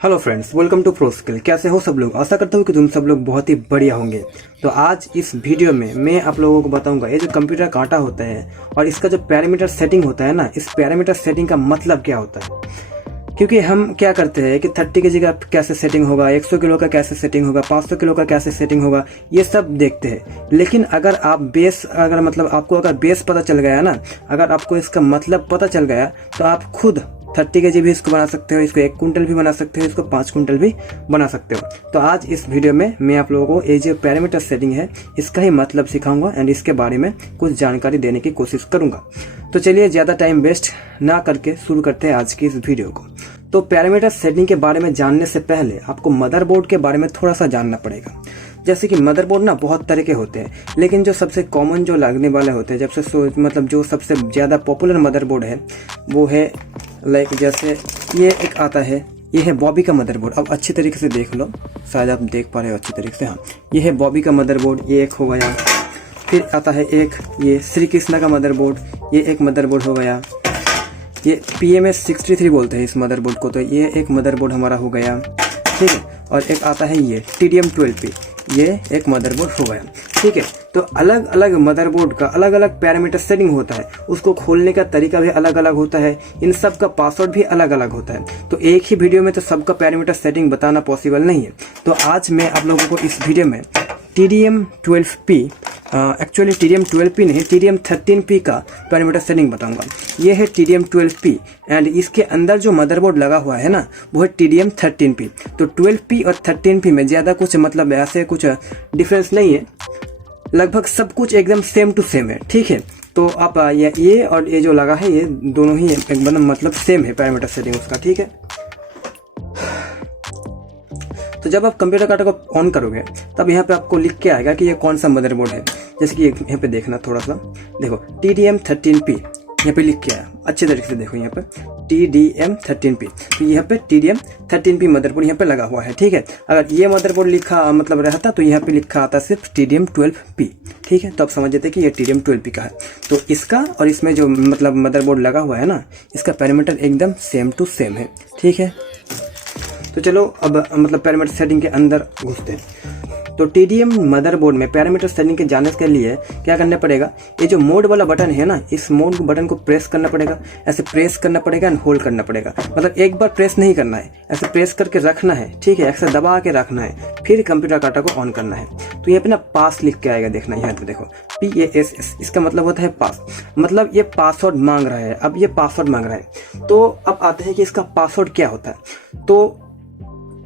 Hello friends, welcome to Pro Skill. कैसे हो सब लोग? आशा करता हूँ कि तुम सब लोग बहुत ही बढ़िया होंगे। तो आज इस वीडियो में मैं आप लोगों को बताऊंगा ये जो कंप्यूटर कांटा होता है और इसका जो पैरामीटर सेटिंग होता है ना, इस पैरामीटर सेटिंग का मतलब क्या होता है। क्योंकि हम क्या करते हैं कि 30 kg का कैसे सेटिंग होगा, 100 किलो का कैसे सेटिंग होगा, 500 किलो का कैसे सेटिंग होगा, ये सब देखते हैं। लेकिन अगर आप आपको अगर बेस पता चल गया ना, अगर आपको इसका मतलब पता चल गया तो आप खुद 30 kg भी इसको बना सकते हो, इसको 1 कुंटल भी बना सकते हो, इसको 5 कुंटल भी बना सकते हो। तो आज इस वीडियो में मैं आप लोगों को ये जो पैरामीटर सेटिंग है इसका ही मतलब सिखाऊंगा एंड इसके बारे में कुछ जानकारी देने की कोशिश करूंगा। तो चलिए ज़्यादा टाइम वेस्ट ना करके शुरू करते हैं आज की इस वीडियो को। तो पैरामीटर सेटिंग के बारे में जानने से पहले आपको मदरबोर्ड के बारे में थोड़ा सा जानना पड़ेगा। जैसे कि मदरबोर्ड ना बहुत तरह के होते हैं, लेकिन जो सबसे कॉमन जो लगने वाले होते हैं, जो सबसे ज़्यादा पॉपुलर मदरबोर्ड है वो है जैसे ये एक आता है, ये है बॉबी का मदरबोर्ड। अब अच्छी तरीके से देख लो, शायद आप देख पा रहे हो अच्छी तरीके से। हाँ, ये है बॉबी का मदरबोर्ड, ये एक हो गया। फिर आता है एक ये श्री कृष्णा का मदरबोर्ड, ये एक मदरबोर्ड हो गया। ये PMS 63 बोलते हैं इस मदरबोर्ड को, तो ये एक मदरबोर्ड हमारा हो गया, ठीक है। और एक आता है ये TDM12P, ये एक मदरबोर्ड हो गया, ठीक है। तो अलग अलग मदरबोर्ड का अलग अलग पैरामीटर सेटिंग होता है, उसको खोलने का तरीका भी अलग अलग होता है, इन सब का पासवर्ड भी अलग अलग होता है। तो एक ही वीडियो में तो सबका पैरामीटर सेटिंग बताना पॉसिबल नहीं है। तो आज मैं आप लोगों को इस वीडियो में TDM12P, एक्चुअली TDM12P नहीं, TDM13P का पैरामीटर सेटिंग बताऊंगा। ये है TDM12P एंड इसके अंदर जो मदरबोर्ड लगा हुआ है ना वो है TDM13P। तो 12P और 13P में ज़्यादा कुछ ऐसे कुछ डिफरेंस नहीं है, लगभग सब कुछ एकदम सेम टू सेम है, ठीक है। तो आप ये और ये जो लगा है ये दोनों ही एकदम सेम है पैरामीटर सेटिंग उसका, ठीक है। तो जब आप कंप्यूटर कांटा को ऑन करोगे तब यहाँ पे आपको लिख के आएगा कि ये कौन सा मदरबोर्ड है। जैसे कि यहाँ पे देखना, थोड़ा सा देखो TDM13P यहाँ पे लिख के आया, अच्छे तरीके से देखो यहाँ पे TDM13P। तो यहाँ पे TDM13P मदरबोर्ड यहाँ पे लगा हुआ है, ठीक है। अगर ये मदरबोर्ड लिखा रहता तो यहाँ पे लिखा आता सिर्फ TDM12P, ठीक है। तो आप समझ जाते कि ये TDM12P का है। तो इसका और इसमें जो मदरबोर्ड लगा हुआ है ना, इसका पैरामीटर एकदम सेम टू सेम है, ठीक है। तो चलो अब पैरामीटर सेटिंग के अंदर घुसते हैं। तो TDM मदरबोर्ड में पैरामीटर सेटिंग के जाने के लिए क्या करना पड़ेगा, ये जो मोड वाला बटन है ना, इस मोड बटन को प्रेस करना पड़ेगा, ऐसे प्रेस करना पड़ेगा एंड होल्ड करना पड़ेगा। एक बार प्रेस नहीं करना है, ऐसे प्रेस करके रखना है, ठीक है, ऐसे दबा के रखना है, फिर कंप्यूटर कांटा को ऑन करना है। तो यहाँ पे ना पास लिख के आएगा, देखना यहाँ पे देखो PASS, इसका मतलब होता है पास, ये पासवर्ड मांग रहा है। अब ये पासवर्ड मांग रहा है, तो अब आते हैं कि इसका पासवर्ड क्या होता है। तो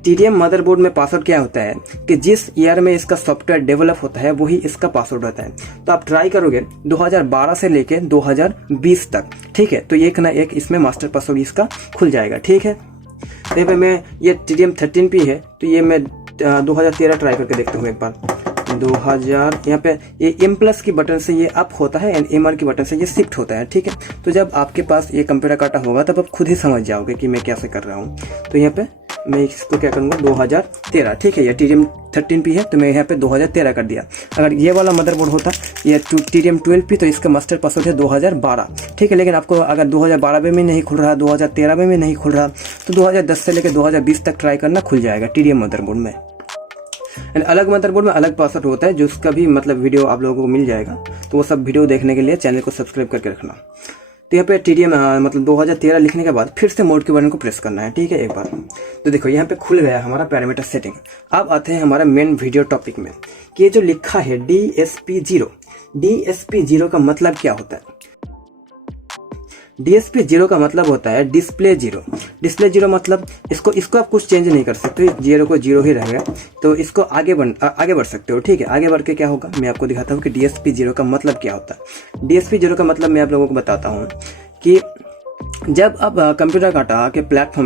TDM मदरबोर्ड में पासवर्ड क्या होता है कि जिस ईयर में इसका सॉफ्टवेयर डेवलप होता है वही इसका पासवर्ड होता है। तो आप ट्राई करोगे 2012 से लेके 2020 तक, ठीक है। तो एक ना एक इसमें मास्टर पासवर्ड इसका खुल जाएगा, ठीक है। तो यहाँ पे मैं ये TDM13P है, तो ये मैं 2013 ट्राई करके देखता हूँ एक बार। 2000 यहाँ पे ये M+ की बटन से ये अप होता है एंड MR की बटन से ये शिफ्ट होता है, ठीक है। तो जब आपके पास ये कंप्यूटर कांटा होगा तब आप खुद ही समझ जाओगे कि मैं कैसे कर रहा हूँ। तो यहाँ पे मैं इसको क्या करूँगा 2013, ठीक है। ये TDM13P है तो मैं यहाँ पे 2013 कर दिया। अगर ये वाला मदरबोर्ड होता ये TDM12P तो इसका मास्टर पासवर्ड है 2012, ठीक है। लेकिन आपको अगर 2012 में नहीं खुल रहा, 2013 में नहीं खुल रहा, तो 2010 से लेकर 2020 तक ट्राई करना, खुल जाएगा TDM मदरबोर्ड में। एंड अलग मदरबोर्ड में अलग पासवर्ड होता है, जो उसका भी वीडियो आप लोगों को मिल जाएगा। तो वो सब वीडियो देखने के लिए चैनल को सब्सक्राइब करके रखना। तो यहाँ पे TDM 2013 लिखने के बाद फिर से मोड के बटन को प्रेस करना है, ठीक है, एक बार। तो देखो यहाँ पे खुल गया हमारा पैरामीटर सेटिंग। अब आते हैं हमारा मेन वीडियो टॉपिक में कि ये जो लिखा है DSP0 का मतलब क्या होता है। DSP0 का मतलब होता है डिस्प्ले जीरो। डिस्प्ले जीरो मतलब इसको आप कुछ चेंज नहीं कर सकते, जीरो को जीरो ही रहेगा। तो इसको आगे बढ़ सकते हो, ठीक है। आगे बढ़ के क्या होगा मैं आपको दिखाता हूँ कि DSP0 का मतलब क्या होता है। DSP0 का मतलब मैं आप लोगों को बताता हूँ कि जब अब कंप्यूटर कांटा के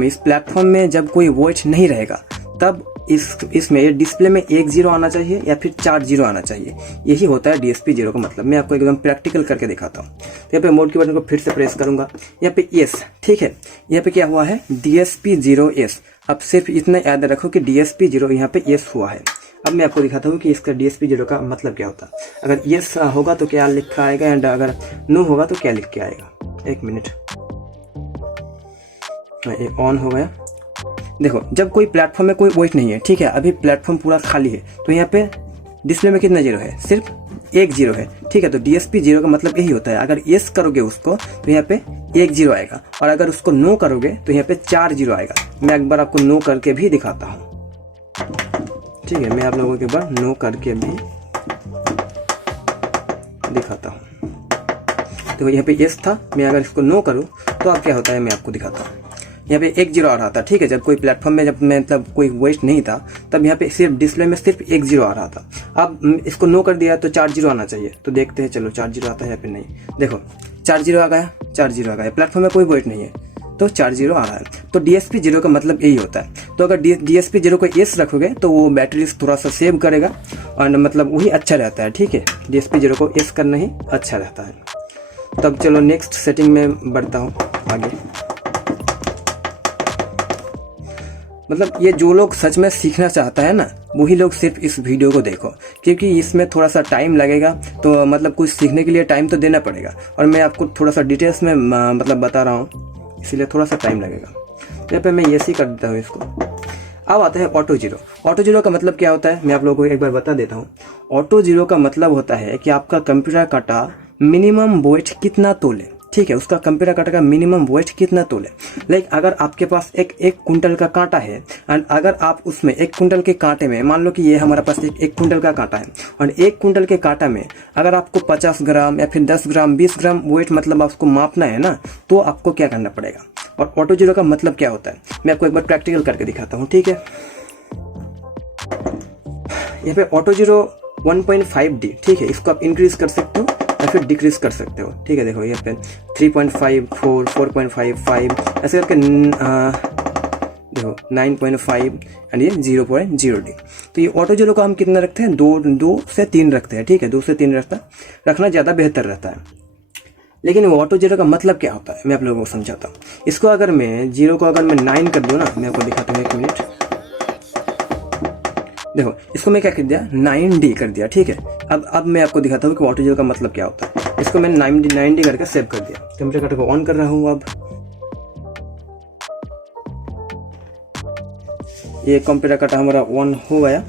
इस प्लेटफॉर्म में जब कोई वॉइस नहीं रहेगा तब इसमें डिस्प्ले में 1 0 आना चाहिए या फिर 4 0 आना चाहिए। यही होता है DSP0 का मतलब। मैं आपको एकदम प्रैक्टिकल करके दिखाता हूँ। तो यहाँ पे मोड के बटन को फिर से प्रेस करूंगा, यहाँ पे यस, ठीक है। यहाँ पे क्या हुआ है DSP0S। अब सिर्फ इतना याद रखो कि DSP0 यहाँ पे यस हुआ है। अब मैं आपको दिखाता हूँ कि इसका DSP0 का मतलब क्या होता है। अगर यस होगा तो क्या लिखा आएगा एंड अगर नो होगा तो क्या लिख के आएगा। एक मिनट, ये ऑन हो गया, देखो जब कोई प्लेटफॉर्म में कोई वेट नहीं है, ठीक है, अभी प्लेटफॉर्म पूरा खाली है, तो यहाँ पे डिस्प्ले में कितना जीरो है, सिर्फ एक जीरो है, ठीक है। तो DSP जीरो का मतलब यही होता है, अगर यस करोगे उसको तो यहाँ पे एक जीरो आएगा, और अगर उसको नो करोगे तो यहाँ पे 4 जीरो आएगा। मैं एक बार आपको नो करके भी दिखाता हूँ, ठीक है, मैं आप लोगों के बार नो करके भी दिखाता हूँ। तो यहाँ पे यस था, मैं अगर इसको नो करूँ तो अब क्या होता है मैं आपको दिखाता हूँ। यहाँ पे एक जीरो आ रहा था, ठीक है, जब कोई प्लेटफॉर्म में जब मतलब कोई वेट नहीं था तब यहाँ पे सिर्फ डिस्प्ले में सिर्फ एक जीरो आ रहा था। अब इसको नो कर दिया तो 4 जीरो आना चाहिए, तो देखते हैं, चलो 4 जीरो आता है या फिर नहीं। देखो 4 जीरो आ गया, 4 जीरो आ गया, प्लेटफॉर्म में कोई वेट नहीं है तो 4 जीरो आ रहा है। तो DSP जीरो का मतलब यही होता है। तो अगर DSP जीरो को एस रखोगे तो वो बैटरी थोड़ा सा सेव करेगा और मतलब वही अच्छा रहता है, ठीक है। DSP जीरो को एस करना ही अच्छा रहता है। तब चलो नेक्स्ट सेटिंग में बढ़ता हूँ आगे। मतलब ये जो लोग सच में सीखना चाहता है ना, वही लोग सिर्फ इस वीडियो को देखो, क्योंकि इसमें थोड़ा सा टाइम लगेगा, तो मतलब कुछ सीखने के लिए टाइम तो देना पड़ेगा, और मैं आपको थोड़ा सा डिटेल्स में मतलब बता रहा हूँ, इसीलिए थोड़ा सा टाइम लगेगा। यहाँ पे मैं यस ही कर देता हूँ इसको। अब आता है ऑटो जीरो। ऑटो जीरो का मतलब क्या होता है मैं आप लोगों को एक बार बता देता हूँ। ऑटो जीरो का मतलब होता है कि आपका कंप्यूटर काटा मिनिमम वेट कितना तोले, ठीक है, उसका कंप्यूटर कांटा का मिनिमम वेट कितना तोले। लाइक अगर आपके पास एक क्विंटल का कांटा है, एंड अगर आप उसमें 1 क्विंटल के कांटे में, मान लो कि ये हमारे पास एक क्विंटल का कांटा है, और 1 क्विंटल के कांटा में अगर आपको 50 ग्राम या फिर 10 ग्राम 20 ग्राम वेट मतलब आपको मापना है ना, तो आपको क्या करना पड़ेगा। और ऑटो जीरो का मतलब क्या होता है मैं आपको एक बार प्रैक्टिकल करके दिखाता हूँ, ठीक है। यहाँ पे ऑटो जीरो 1.5D, ठीक है, इसको आप इंक्रीज कर सकते हो या फिर डिक्रीज कर सकते हो, ठीक है। देखो यहाँ पे 3.5 4 4.5 5 ऐसे करके देखो 9.5 एंड ये 0.0D। तो ये ऑटो जीरो को हम कितना रखते हैं, 2 से 3 रखते हैं, ठीक है, 2 से 3 रखना ज़्यादा बेहतर रहता है। लेकिन वो ऑटो जीरो का मतलब क्या होता है मैं आप लोगों को समझाता हूँ। इसको अगर मैं जीरो को अगर मैं 9 कर दूँ ना, मैं आपको दिखाता हूँ, 1 मिनट। देखो इसको मैं क्या कर दिया, 9D कर दिया, ठीक है। अब मैं आपको दिखाता हूँ कि ऑटो जीरो का मतलब क्या होता है। इसको मैंने 9D करके सेव कर दिया। कंप्यूटर कांटे को ऑन कर रहा हूँ। अब ये कंप्यूटर कांटा हमारा ऑन हो गया।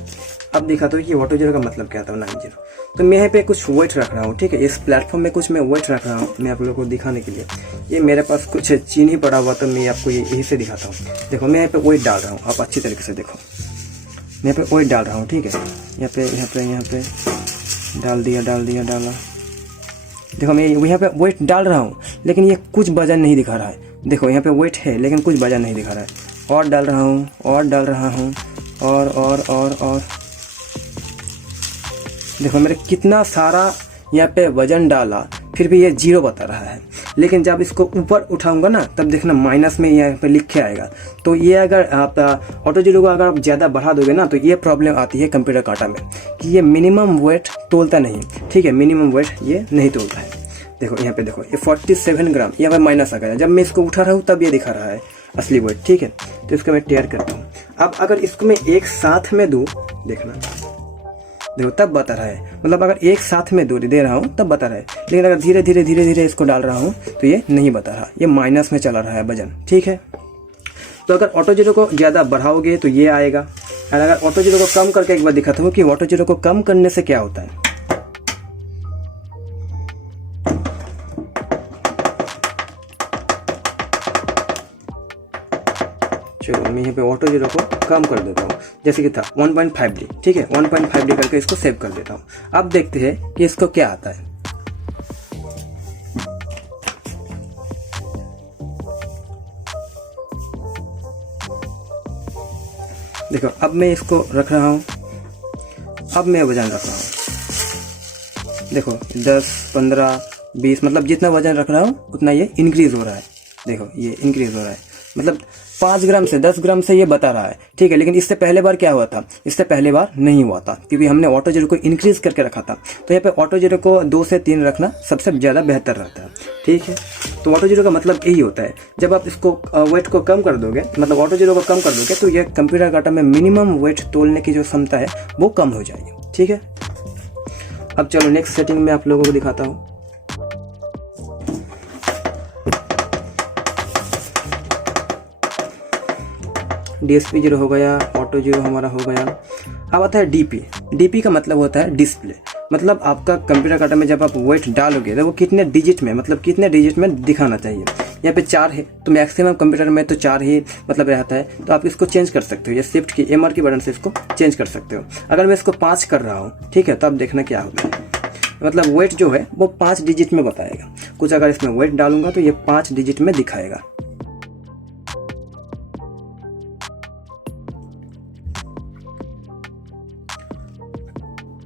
अब दिखाता हूँ कि ऑटो जीरो का मतलब क्या था, 90। तो मैं यहाँ पे कुछ वेट रख रहा हूँ, ठीक है, इस प्लेटफॉर्म में कुछ मैं वेट रख रहा हूँ मैं आप लोगों को दिखाने के लिए। ये मेरे पास कुछ चीनी पड़ा हुआ, तो मैं आपको यही से दिखाता हूँ। देखो मैं यहाँ पे वेट डाल रहा हूँ, आप अच्छी तरीके से देखो, मैं यहाँ पे वेट डाल रहा हूँ, ठीक है। यहाँ पे डाल डाला। देखो मैं यहाँ पे वेट डाल रहा हूँ, लेकिन ये कुछ वजन नहीं दिखा रहा है। देखो यहाँ पे वेट है लेकिन कुछ वजन नहीं दिखा रहा है। और डाल रहा हूँ और देखो मेरे कितना सारा यहाँ पे वजन डाला, फिर भी ये 0 बता रहा है। लेकिन जब इसको ऊपर उठाऊंगा ना, तब देखना माइनस में यहाँ पे लिख के आएगा। तो ये अगर आप ऑटो जीरो को अगर आप ज़्यादा बढ़ा दोगे ना, तो ये प्रॉब्लम आती है कंप्यूटर कांटा में कि ये मिनिमम वेट तोलता नहीं, ठीक है, मिनिमम वेट ये नहीं तोलता है। देखो यहाँ पे देखो ये 47 ग्राम यहाँ पर माइनस आ गया। जब मैं इसको उठा रहा हूँ तब ये दिखा रहा है असली वेट, ठीक है। तो इसको मैं टेयर करता हूँ। अब अगर इसको मैं एक साथ में दूँ, देखना, देखो तब बता रहा है, मतलब अगर एक साथ में दे रहा हूँ तब बता रहा है। लेकिन अगर धीरे धीरे इसको डाल रहा हूँ तो ये नहीं बता रहा, ये माइनस में चला रहा है वजन, ठीक है। तो अगर ऑटो जीरो को ज़्यादा बढ़ाओगे तो ये आएगा, और अगर ऑटो जीरो को कम करके एक बार दिखाता हूँ कि ऑटो जीरो को कम करने से क्या होता है। चलो मैं यहाँ पे ऑटो जीरो को कम कर देता हूँ, जैसे कि था 1.5D, ठीक है, 1.5D करके इसको सेव कर देता हूँ। अब देखते हैं कि इसको क्या आता है। देखो अब मैं इसको रख रहा हूँ, अब मैं वजन रख रहा हूँ। देखो 10 15 20 मतलब जितना वजन रख रहा हूँ उतना ये इंक्रीज हो रहा है। देखो ये इंक्रीज हो रहा है, मतलब 5 ग्राम से 10 ग्राम से ये बता रहा है, ठीक है। लेकिन इससे पहले बार क्या हुआ था, इससे पहले बार नहीं हुआ था, क्योंकि हमने ऑटो जीरो को इंक्रीज करके रखा था। तो यहाँ पे ऑटो जीरो को 2 से 3 रखना सबसे ज़्यादा बेहतर रहता है, ठीक है। तो ऑटो जीरो का मतलब यही होता है, जब आप इसको वेट को कम कर दोगे, मतलब ऑटो जीरो को कम कर दोगे, तो ये कंप्यूटर कांटा में मिनिमम वेट तोलने की जो क्षमता है वो कम हो जाएगी, ठीक है। अब चलो नेक्स्ट सेटिंग में आप लोगों को दिखाता हूँ। DSP 0 हो गया, ऑटो 0 हमारा हो गया। अब आता है DP। DP का मतलब होता है डिस्प्ले, मतलब आपका कंप्यूटर काटा में जब आप वेट डालोगे तो वो कितने डिजिट में, मतलब कितने डिजिट में दिखाना चाहिए। यहाँ पे 4 है तो मैक्सिमम कंप्यूटर में तो 4 ही मतलब रहता है, तो आप इसको चेंज कर सकते हो, ये शिफ्ट की MR की बटन से इसको चेंज कर सकते हो। अगर मैं इसको 5 कर रहा हूँ, ठीक है, तो आप देखना क्या होता है, मतलब वेट जो है वो 5 डिजिट में बताएगा। कुछ अगर इसमें वेट डालूंगा तो ये 5 डिजिट में दिखाएगा।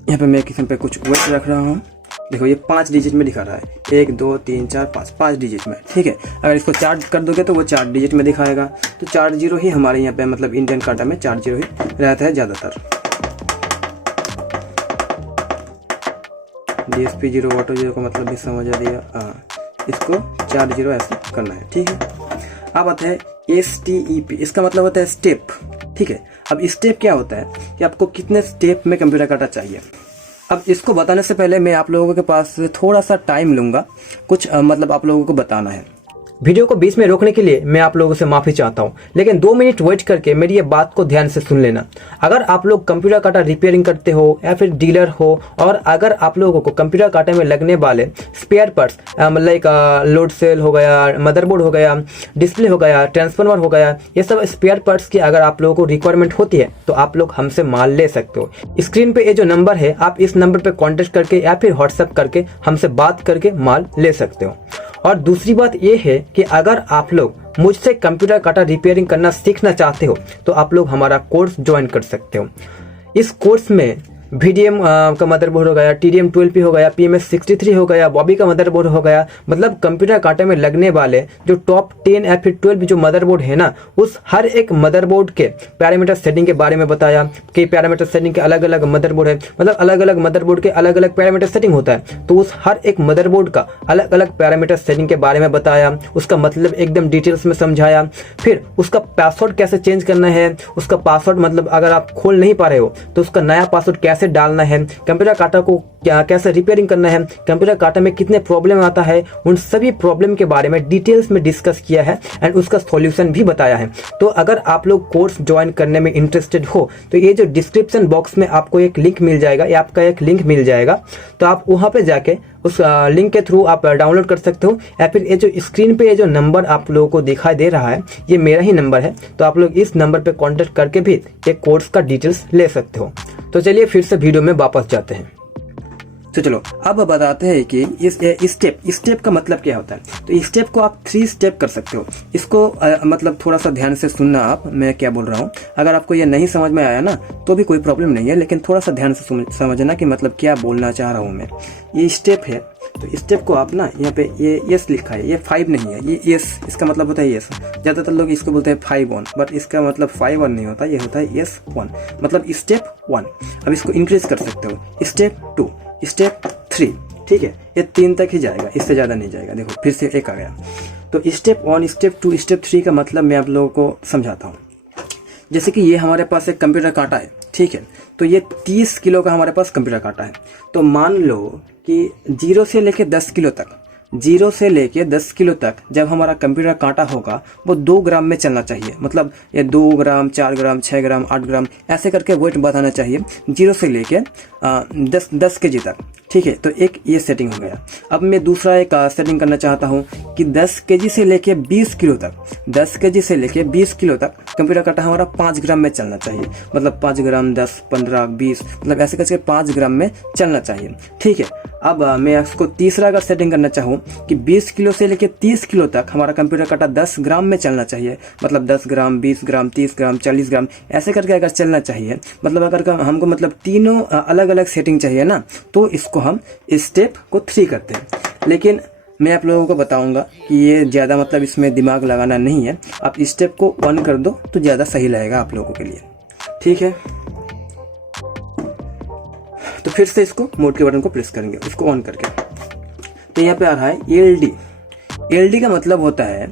यहाँ पे मैं किसी पे कुछ वेट रख रहा हूँ, देखो ये 5 डिजिट में दिखा रहा है, 1 2 3 4 5 डिजिट में, ठीक है। अगर इसको 4 कर दोगे तो वो 4 डिजिट में दिखाएगा। तो 4 0 ही हमारे यहाँ पे मतलब इंडियन काटा में 4 0 ही रहता है ज़्यादातर। DSP 0 ऑटो 0 का मतलब भी समझ आ दिया। हाँ, इसको 4 0 ऐसे करना है, ठीक है। अब आता है STEP, इसका मतलब होता है स्टेप, ठीक है। अब स्टेप क्या होता है कि आपको कितने स्टेप में कंप्यूटर काटा चाहिए। अब इसको बताने से पहले मैं आप लोगों के पास थोड़ा सा टाइम लूँगा, कुछ मतलब आप लोगों को बताना है। वीडियो को बीच में रोकने के लिए मैं आप लोगों से माफी चाहता हूं, लेकिन 2 मिनट वेट करके मेरी ये बात को ध्यान से सुन लेना। अगर आप लोग कंप्यूटर काटा रिपेयरिंग करते हो या फिर डीलर हो, और अगर आप लोगों को कंप्यूटर काटे में लगने वाले स्पेयर पार्ट्स मतलब लोड सेल हो गया, मदरबोर्ड हो गया, डिस्प्ले हो गया, ट्रांसफार्मर हो गया, ये सब स्पेयर पार्ट्स की अगर आप लोगों को रिक्वायरमेंट होती है तो आप लोग हमसे माल ले सकते हो। स्क्रीन पे ये जो नंबर है, आप इस नंबर पे कॉन्टेक्ट करके या फिर व्हाट्सएप करके हमसे बात करके माल ले सकते हो। और दूसरी बात यह है कि अगर आप लोग मुझसे कंप्यूटर काटा रिपेयरिंग करना सीखना चाहते हो तो आप लोग हमारा कोर्स ज्वाइन कर सकते हो। इस कोर्स में VDM का मदरबोर्ड हो गया, TDM 12P हो गया, PMS 63 हो गया, बॉबी का मदरबोर्ड हो गया, मतलब कंप्यूटर काटे में लगने वाले जो टॉप 10 या फिर 12 जो मदरबोर्ड है ना, उस हर एक मदरबोर्ड के पैरामीटर सेटिंग के बारे में बताया कि पैरामीटर सेटिंग के अलग अलग मदरबोर्ड है, मतलब अलग अलग मदरबोर्ड के अलग अलग पैरामीटर सेटिंग होता है, तो उस हर एक मदरबोर्ड का अलग अलग पैरामीटर सेटिंग के बारे में बताया, उसका मतलब एकदम डिटेल्स में समझाया। फिर उसका पासवर्ड कैसे चेंज करना है, उसका पासवर्ड मतलब अगर आप खोल नहीं पा रहे हो तो उसका नया पासवर्ड कैसे डालना है, कंप्यूटर काटा को कैसे रिपेयरिंग करना है, कंप्यूटर काटा में कितने प्रॉब्लम आता है, उन सभी प्रॉब्लम के बारे में डिटेल्स में डिस्कस किया है एंड उसका सॉल्यूशन भी बताया है। तो अगर आप लोग कोर्स ज्वाइन करने में इंटरेस्टेड हो तो ये जो डिस्क्रिप्शन बॉक्स में आपको एक लिंक मिल जाएगा, या आपका एक लिंक मिल जाएगा, तो आप वहां पे जाके उस लिंक के थ्रू आप डाउनलोड कर सकते हो, या फिर ये जो स्क्रीन पे ये जो नंबर आप लोगों को दिखाई दे रहा है ये मेरा ही नंबर है, तो आप लोग इस नंबर पे कांटेक्ट करके भी ये कोर्स का डिटेल्स ले सकते हो। तो चलिए फिर से वीडियो में वापस जाते हैं। तो चलो अब बताते हैं कि इस स्टेप का मतलब क्या होता है। तो स्टेप को आप 3 स्टेप कर सकते हो। इसको मतलब थोड़ा सा ध्यान से सुनना आप, मैं क्या बोल रहा हूँ। अगर आपको ये नहीं समझ में आया ना तो भी कोई प्रॉब्लम नहीं है, लेकिन थोड़ा सा ध्यान से समझना कि मतलब क्या बोलना चाह रहा हूँ मैं। ये स्टेप है, तो स्टेप को आप ना यहाँ पे ये यस लिखा है, ये 5 नहीं है, ये यस, इसका मतलब होता है यस। ज़्यादातर लोग इसको बोलते हैं 5 1, बट इसका मतलब 5 1 नहीं होता, ये होता है यस 1, मतलब स्टेप 1। अब इसको इंक्रीज कर सकते हो, स्टेप 2, स्टेप 3, ठीक है, ये 3 तक ही जाएगा, इससे ज़्यादा नहीं जाएगा। देखो फिर से एक आ गया। तो स्टेप 1, स्टेप 2, स्टेप 3 का मतलब मैं आप लोगों को समझाता हूँ। जैसे कि ये हमारे पास एक कंप्यूटर काटा है, ठीक है, तो ये 30 किलो का हमारे पास कंप्यूटर काटा है। तो मान लो कि 0 से लेके 10 किलो तक, 0 से लेके 10 किलो तक जब हमारा कंप्यूटर कांटा होगा वो 2 ग्राम में चलना चाहिए, मतलब ये 2 ग्राम 4 ग्राम 6 ग्राम 8 ग्राम ऐसे करके वेट बताना चाहिए 0 से लेके 10 केजी तक, ठीक है। तो एक ये सेटिंग हो गया। अब मैं दूसरा एक सेटिंग करना चाहता हूँ कि 10 केजी से लेके 20 किलो तक, 10 केजी से लेके 20 किलो तक कंप्यूटर कांटा हमारा 5 ग्राम में चलना चाहिए, मतलब 5 ग्राम 10 15 20 मतलब ऐसे करके 5 ग्राम में चलना चाहिए, ठीक है। अब मैं इसको तीसरा अगर सेटिंग करना चाहूँ कि 20 किलो से लेके 30 किलो तक हमारा कंप्यूटर कांटा 10 ग्राम में चलना चाहिए, मतलब 10 ग्राम 20 ग्राम 30 ग्राम 40 ग्राम ऐसे करके अगर चलना चाहिए, मतलब अगर हमको मतलब तीनों अलग अलग सेटिंग चाहिए ना, तो इसको हम स्टेप को 3 करते हैं। लेकिन मैं आप लोगों को बताऊंगा कि ये ज़्यादा मतलब इसमें दिमाग लगाना नहीं है, आप स्टेप को 1 कर दो तो ज़्यादा सही रहेगा आप लोगों के लिए, ठीक है। तो फिर से इसको मोड के बटन को प्रेस करेंगे, उसको ऑन करके, तो यहाँ पे आ रहा है LD। LD का मतलब होता है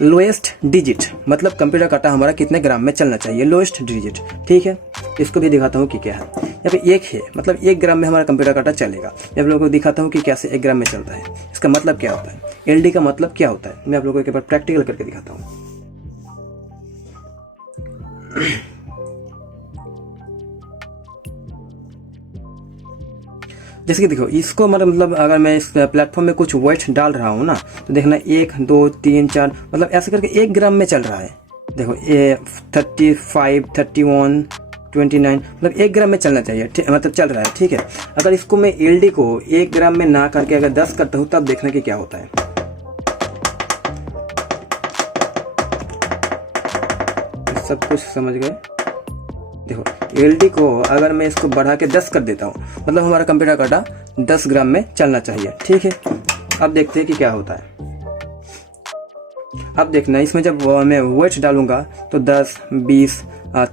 लोएस्ट डिजिट, मतलब कंप्यूटर कांटा हमारा कितने ग्राम में चलना चाहिए, लोएस्ट डिजिट, ठीक है। इसको भी दिखाता हूँ कि क्या है। यहाँ पे 1 है, मतलब 1 ग्राम में हमारा कंप्यूटर कांटा चलेगा। मैं आप लोगों को दिखाता हूँ कि कैसे 1 ग्राम में चलता है, इसका मतलब क्या होता है, LD का मतलब क्या होता है, मैं आप लोगों को एक बार प्रैक्टिकल करके दिखाता हूँ। जैसे कि देखो इसको मतलब अगर मैं इस प्लेटफॉर्म में कुछ वेट डाल रहा हूँ ना, तो देखना 1 2 3 4 मतलब ऐसे करके 1 ग्राम में चल रहा है। देखो ये 35 31 29 मतलब 1 ग्राम में चलना चाहिए, मतलब चल रहा है। ठीक है, अगर इसको मैं एलडी को 1 ग्राम में ना करके अगर 10 करता हूँ तब देखना कि क्या होता है। सब कुछ समझ गए। देखो एलडी को अगर मैं इसको बढ़ा के 10 कर देता हूँ, मतलब हमारा कंप्यूटर काटा 10 ग्राम में चलना चाहिए। ठीक है, अब देखते हैं कि क्या होता है। अब देखना इसमें जब मैं वेट डालूंगा तो 10 20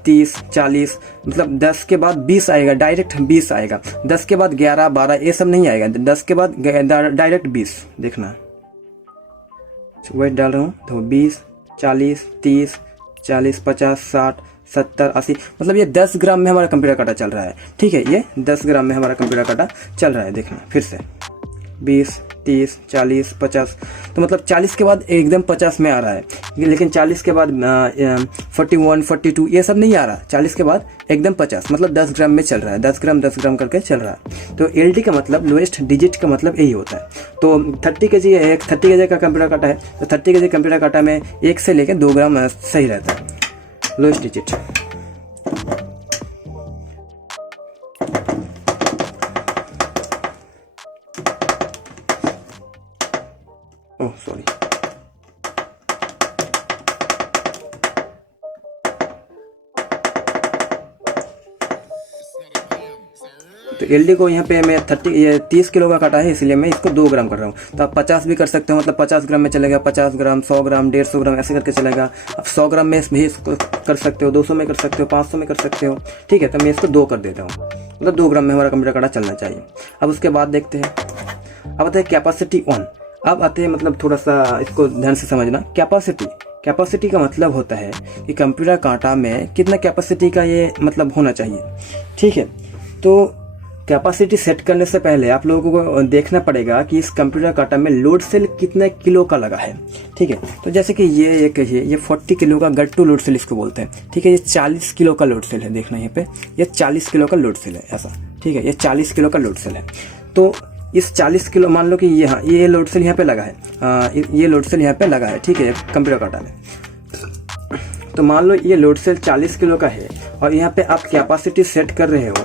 30 40 मतलब 10 के बाद 20 आएगा, डायरेक्ट 20 आएगा। 10 के बाद 11 12 ये सब नहीं आएगा, 10 के बाद डायरेक्ट 20। देखना वेट डाल रहा हूँ तो 20 40 30 40 50 60 70 80 मतलब ये 10 ग्राम में हमारा कंप्यूटर काटा चल रहा है। ठीक है, ये 10 ग्राम में हमारा कंप्यूटर काटा चल रहा है। देखना फिर से 20 30 40 50 तो मतलब 40 के बाद एकदम 50 में आ रहा है, लेकिन 40 के बाद 41 42 ये सब नहीं आ रहा। 40 के बाद एकदम 50 मतलब 10 ग्राम में चल रहा है, 10 ग्राम करके चल रहा है। तो एलडी का मतलब लोएस्ट डिजिट का मतलब यही होता है। तो 30 के जी एक 30 के जी का कंप्यूटर काटा है, तो 30 के जी कंप्यूटर काटा में 1 से लेकर 2 ग्राम सही रहता है लोएस्ट डिजिट। ओह सॉरी, तो एलडी को यहाँ पे मैं 30 किलो का काटा है, इसलिए मैं इसको 2 ग्राम कर रहा हूँ। तो आप 50 भी कर सकते हो, मतलब 50 ग्राम में चलेगा, 50 ग्राम 100 ग्राम 150 ग्राम ऐसे करके चलेगा। अब 100 ग्राम में भी इसको कर सकते हो, 200 में कर सकते हो, 500 में कर सकते हो। ठीक है, तो मैं इसको 2 कर देता हूँ, मतलब 2 ग्राम में हमारा कंप्यूटर काटा चलना चाहिए। अब उसके बाद देखते हैं, अब आते हैं कैपेसिटी ऑन। अब आते हैं मतलब थोड़ा सा इसको ध्यान से समझना। कैपेसिटी का मतलब होता है कि कंप्यूटर काटा में कितना कैपेसिटी का ये मतलब होना चाहिए। ठीक है, तो कैपेसिटी सेट करने से पहले आप लोगों को देखना पड़ेगा कि इस कंप्यूटर काटा में लोड सेल कितने किलो का लगा है। ठीक है, तो जैसे कि ये 40 किलो का गट्टू लोड सेल इसको बोलते हैं। ठीक है, ये 40 किलो का लोड सेल है। देखना यहाँ पे ये 40 किलो का लोड सेल है ऐसा। ठीक है, ये 40 किलो का लोड सेल है। तो इस 40 किलो मान लो कि ये लोड सेल यहाँ पे लगा है, ये लोड सेल यहाँ पे लगा है। ठीक है, कंप्यूटर काटा में तो मान लो ये लोड सेल 40 किलो का है और यहाँ पे आप कैपेसिटी सेट कर रहे हो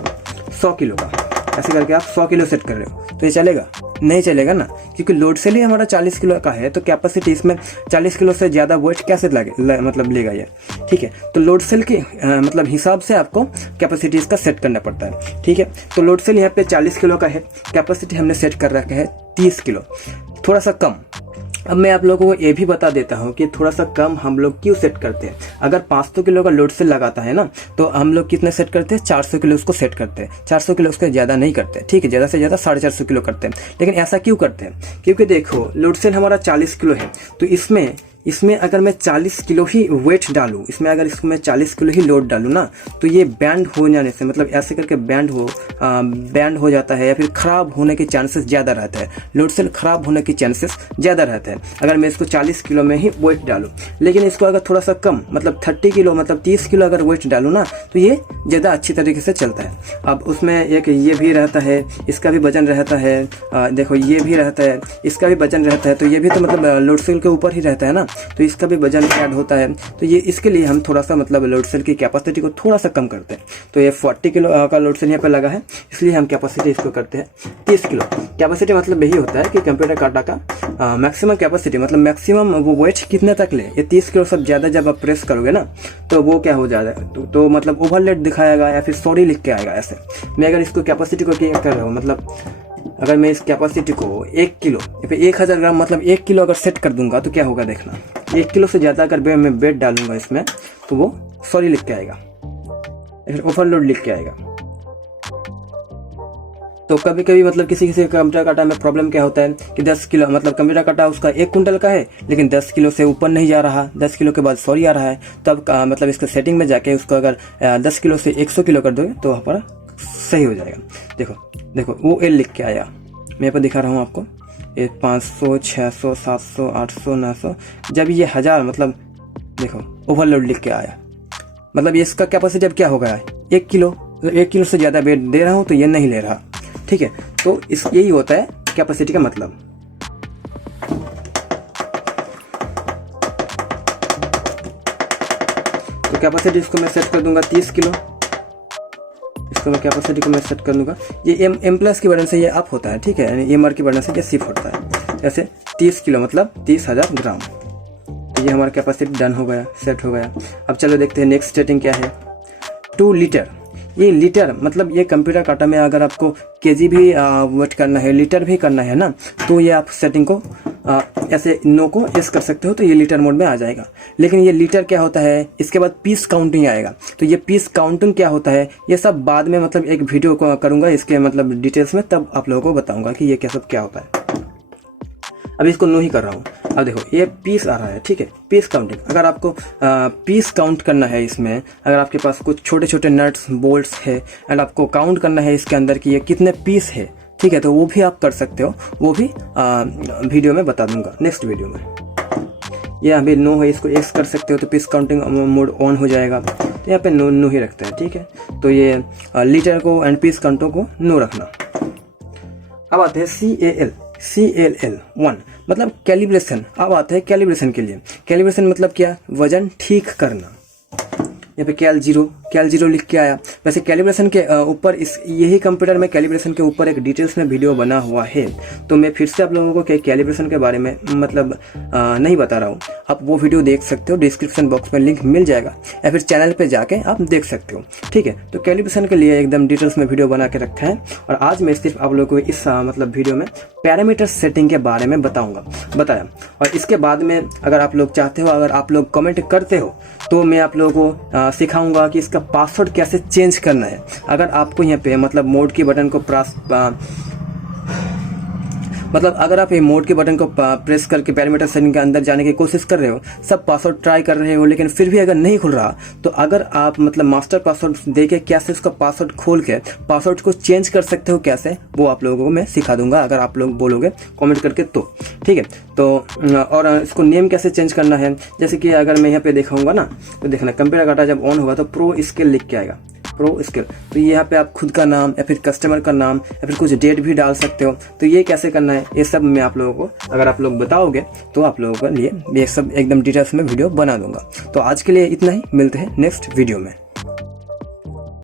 100 किलो का। ऐसे करके आप 100 किलो सेट कर रहे हो, तो ये चलेगा? नहीं चलेगा ना, क्योंकि लोड सेल ही हमारा 40 किलो का है। तो कैपेसिटी इसमें 40 किलो से ज़्यादा वेट कैसे मतलब लेगा ये। ठीक है, तो लोड सेल के मतलब हिसाब से आपको कैपेसिटी इसका सेट करना पड़ता है। ठीक है, तो लोड सेल यहाँ पे 40 किलो का है, कैपेसिटी हमने सेट कर रखा है 30 किलो, थोड़ा सा कम। अब मैं आप लोगों को ये भी बता देता हूँ कि थोड़ा सा कम हम लोग क्यों सेट करते हैं। अगर 500 किलो का लोड सेल लगाता है ना, तो हम लोग कितने सेट करते हैं? 400 किलो उसको सेट करते हैं। 400 किलो उसके ज़्यादा नहीं करते। ठीक है, ज़्यादा से ज़्यादा 450 किलो करते हैं। लेकिन ऐसा क्यों करते हैं? क्योंकि देखो लोड सेल हमारा 40 किलो है, तो इसमें अगर मैं 40 किलो ही वेट डालूँ, इसमें अगर इसको मैं 40 किलो ही लोड डालूँ ना, तो ये बैंड हो जाने से मतलब ऐसे करके बैंड हो जाता है या फिर ख़राब होने के चांसेस ज़्यादा रहता है। लोड सेल ख़राब होने के चांसेस ज़्यादा रहता है अगर मैं इसको 40 किलो में ही वेट डालूँ। लेकिन इसको अगर थोड़ा सा कम मतलब 30 किलो मतलब 30 किलो अगर वेट डालूँ ना, तो ये ज़्यादा अच्छी तरीके से चलता है। अब उसमें एक ये भी रहता है, इसका भी वजन रहता है, देखो ये भी रहता है, इसका भी वजन रहता है। तो ये भी तो मतलब लोड सेल के ऊपर ही रहता है ना, तो इसका भी वजन ऐड होता है। तो ये इसके लिए हम थोड़ा सा मतलब लोड सेल की कैपेसिटी को थोड़ा सा कम करते हैं। तो ये 40 किलो का लोड सेल यहाँ पे लगा है, इसलिए हम कैपेसिटी इसको करते हैं 30 किलो। कैपेसिटी मतलब यही होता है कि कंप्यूटर काटा का मैक्सिमम कैपेसिटी मतलब मैक्सिमम वो वेट कितने तक ले। ये 30 किलो सब ज़्यादा जब आप प्रेस करोगे ना, तो वो क्या हो जाएगा, तो मतलब ओवरलोड दिखाएगा या फिर सॉरी लिख के आएगा ऐसे। मैं अगर इसको कैपेसिटी को क्या कर रहा हूँ, मतलब अगर मैं इस कैपेसिटी को 1 किलो या फिर 1000 ग्राम मतलब 1 किलो अगर सेट कर दूंगा, तो क्या होगा देखना। 1 किलो से ज़्यादा अगर मैं वेट डालूंगा इसमें, तो वो सॉरी लिख के आएगा या फिर ओवरलोड लिख के आएगा। तो कभी कभी मतलब किसी कंप्यूटर काटा में प्रॉब्लम क्या होता है कि 10 किलो मतलब कंप्यूटर काटा उसका 1 कुंटल का है, लेकिन 10 किलो से ऊपर नहीं जा रहा, 10 किलो के बाद सॉरी आ रहा है। तब मतलब इसका सेटिंग में जाके उसको अगर 10 किलो से 100 किलो कर दोगे तो हमारा सही हो जाएगा। देखो वो एल लिख के आया, मैं यहाँ पर दिखा रहा हूँ आपको। ये 500 600 700 800 900, जब ये 1000 मतलब देखो ओवरलोड लिख के आया। मतलब ये इसका कैपेसिटी अब क्या हो गया है 1 किलो, मतलब 1 किलो से ज़्यादा वेट दे रहा हूँ तो ये नहीं ले रहा, ठीक है। तो इस यही होता है कैपेसिटी का मतलब। तो कैपेसिटी इसको मैं सेट कर दूंगा 30 किलो, इसको मैं कैपेसिटी को मैं सेट कर दूंगा। ये एम प्लस की वजह से ये अप होता है, ठीक है, यानी एम आर की वजह से ये शिफ्ट होता है। जैसे 30 किलो मतलब 30,000 ग्राम। तो ये हमारा कैपेसिटी डन हो गया, सेट हो गया। अब चलो देखते हैं नेक्स्ट सेटिंग क्या है। 2 लीटर, ये लीटर मतलब ये कंप्यूटर काटा में अगर आपको केजी भी वेट करना है, लीटर भी करना है ना, तो ये आप सेटिंग को ऐसे नो को एस कर सकते हो, तो ये लीटर मोड में आ जाएगा। लेकिन ये लीटर क्या होता है, इसके बाद पीस काउंटिंग आएगा। तो ये पीस काउंटिंग क्या होता है, ये सब बाद में मतलब एक वीडियो को करूंगा इसके मतलब डिटेल्स में, तब आप लोगों को बताऊंगा कि ये क्या सब क्या होता है। अब इसको नो ही कर रहा हूँ। अब देखो ये पीस आ रहा है, ठीक है, पीस काउंटिंग। अगर आपको पीस काउंट करना है इसमें, अगर आपके पास कुछ छोटे छोटे नट्स बोल्ट्स है एंड आपको काउंट करना है इसके अंदर कि ये कितने पीस है, ठीक है, तो वो भी आप कर सकते हो, वो भी वीडियो में बता दूंगा नेक्स्ट वीडियो में। ये अभी नो है, इसको एक्स कर सकते हो तो पीस काउंटिंग मोड ऑन हो जाएगा। तो यहाँ पे नो ही रखते हैं, ठीक है। तो ये लीटर को एंड पीस काउंटों को नो रखना। अब आते हैं CAL1 मतलब कैलिब्रेशन। अब आता है कैलिब्रेशन के लिए। कैलिब्रेशन मतलब क्या, वजन ठीक करना। यहाँ पे कैल जीरो लिख के आया। वैसे कैलिब्रेशन के ऊपर इस यही कंप्यूटर में कैलिब्रेशन के ऊपर एक डिटेल्स में वीडियो बना हुआ है, तो मैं फिर से आप लोगों को कैलिब्रेशन के बारे में मतलब नहीं बता रहा हूँ। आप वो वीडियो देख सकते हो, डिस्क्रिप्शन बॉक्स में लिंक मिल जाएगा, या फिर चैनल पे जाके आप देख सकते हो, ठीक है। तो कैलिब्रेशन के लिए एकदम डिटेल्स में वीडियो बना के रखा है, और आज मैं सिर्फ आप लोगों को इस मतलब वीडियो में पैरामीटर सेटिंग के बारे में बताया। और इसके बाद में अगर आप लोग चाहते हो, अगर आप लोग कमेंट करते हो, तो मैं आप लोगों को सिखाऊंगा कि इसका पासवर्ड कैसे चेंज करना है। अगर आपको यहाँ पे मतलब मोड की बटन को अगर आप ये मोड के बटन को प्रेस करके पैरामीटर सेटिंग के अंदर जाने की कोशिश कर रहे हो, सब पासवर्ड ट्राई कर रहे हो, लेकिन फिर भी अगर नहीं खुल रहा, तो अगर आप मतलब मास्टर पासवर्ड देके कैसे उसका पासवर्ड खोल के पासवर्ड को चेंज कर सकते हो कैसे, वो आप लोगों को मैं सिखा दूंगा अगर आप लोग बोलोगे कमेंट करके, तो ठीक है। तो और इसको नेम कैसे चेंज करना है, जैसे कि अगर मैं यहाँ पे दिखाऊंगा ना, तो देखना कंप्यूटर काटा जब ऑन होगा तो प्रो स्केल लिख के आएगा, प्रो स्केल। तो यहाँ पे आप खुद का नाम या फिर कस्टमर का नाम या फिर कुछ डेट भी डाल सकते हो। तो ये कैसे करना है, ये सब मैं आप लोगों को अगर आप लोग बताओगे तो आप लोगों के लिए ये सब एकदम डिटेल्स में वीडियो बना दूंगा। तो आज के लिए इतना ही, मिलते हैं नेक्स्ट वीडियो में।